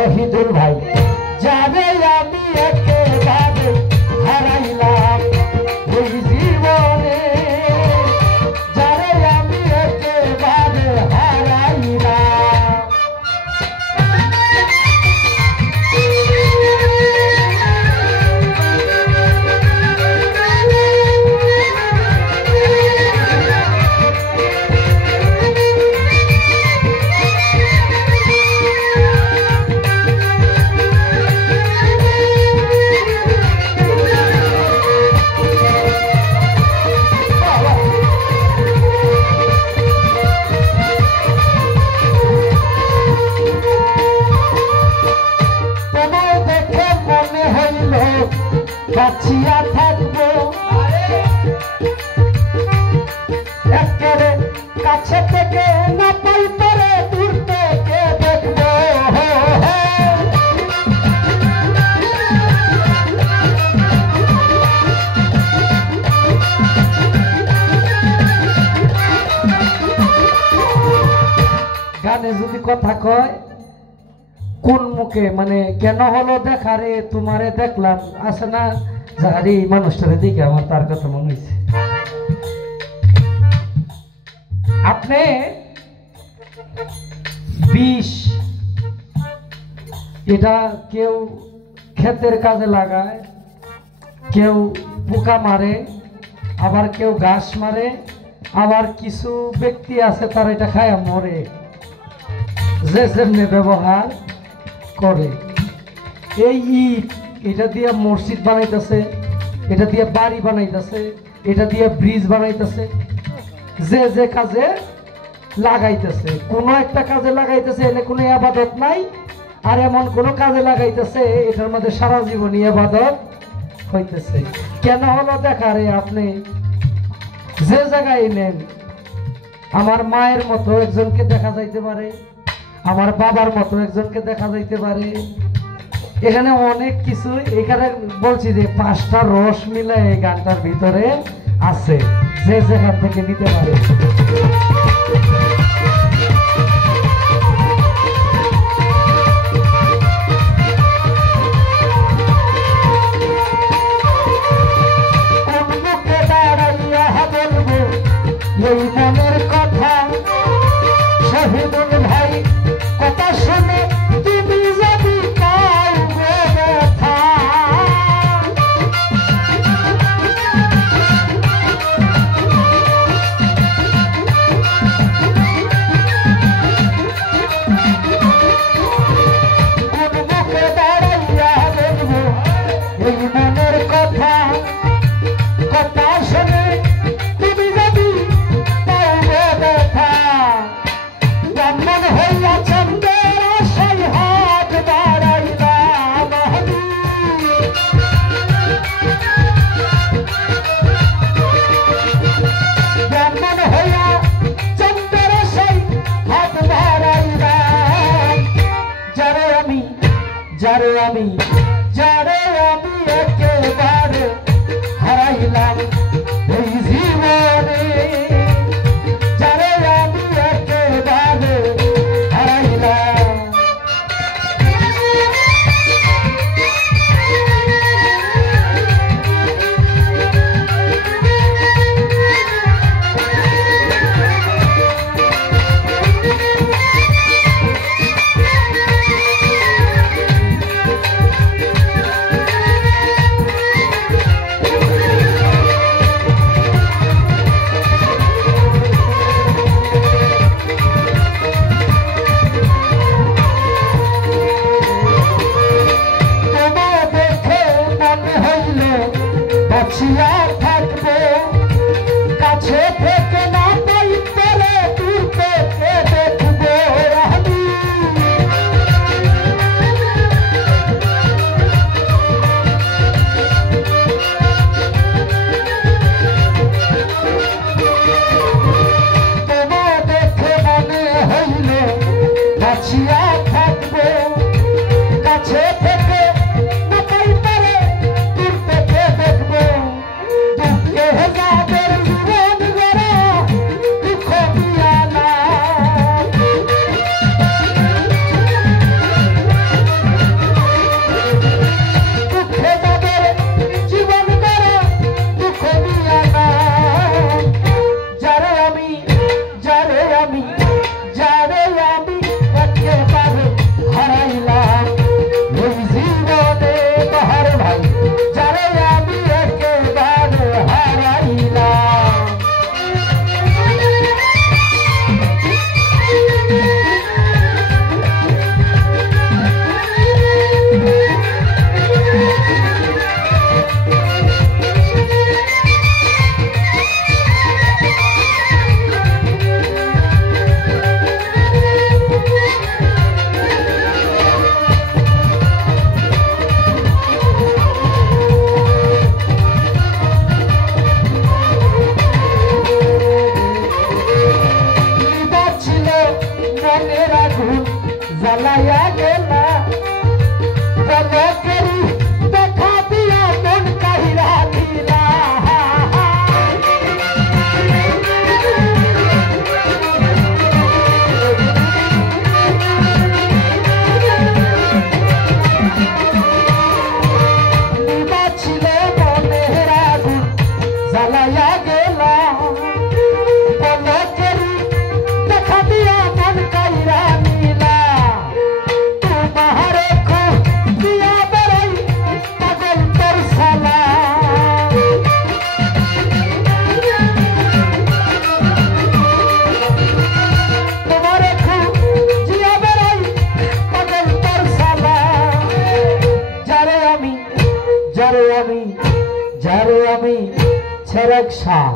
শহীদুল ভাই যাবে আমি একেবারে হারাইলাম এই জীবনে যারে আমি একেবারে হারাইলাম বাঁচিয়া থাকবো একেবারে কাছে থেকে না পাই পরে দূর থেকে দেখবো গানে যদি কথা কয় কোন মুখে মানে কেন হলো দেখা রে তোমারে দেখলাম আসে না যাহারি মানুষটারে দেখে আমার তার কথা মনে হয়েছে আপনি বিষ এটা কেউ ক্ষেতের কাজে লাগায় কেউ পোকা মারে আবার কেউ ঘাস মারে আবার কিছু ব্যক্তি আছে তারা এটা খায় মরে যে যেমনি ব্যবহার করে এই ইট এটা দিয়ে মসজিদ বানাইতেছে এটা দিয়ে বাড়ি বানাইতেছে এটা দিয়ে ব্রিজ বানাইতেছে যে যে কাজে লাগাইতেছে কোনো একটা কাজে লাগাইতেছে এনে কোনো ইবাদত নাই আর এমন কোনো কাজে লাগাইতেছে এটার মধ্যে সারা জীবন ইবাদত হইতেছে কেন হলো দেখা রে আপনি যে জায়গায় নেন আমার মায়ের মতো একজনকে দেখা যাইতে পারে আমার বাবার মতো একজনকে দেখা যাইতে পারে এখানে অনেক কিছু এখানে বলছি যে 5টা রস মিলে এই গানটার ভিতরে আছে যে যেখান থেকে নিতে পারে এই মনের কথা শহীদুল ভাই কথা শুনে তুমি যদি পাও ব্যথা কোন মুখে দাঁড়াইয়া বলবো এই মনের কথা কথা শুনে তুমি যদি পাও ব্যথা ব্রাহ্মণ হইয়া চন্দ্রের আশায় হাত বাড়াইলাম ব্রাহ্মণ হইয়া চন্দ্রের আশায় হাত বাড়াইলাম যারে আমি একেবারে হারাইলাম এই জীবনে যারে আমি একেবারে হারাইলাম জ্বালাইয়া গেলা পলকেরি দেখা দিয়া মন কাহিরা দিলা নিবা ছিল মনের আগুন জ্বালাইয়া গেলা পলকেরি দেখা দিয়া মন কাহিরা দিলা তোমারে দিয়া বেড়াই পাগল তোর সালা তোমারে জিয়া বেড়াই পাগল তোর সালা যারে আমি ছেড়ে শাহ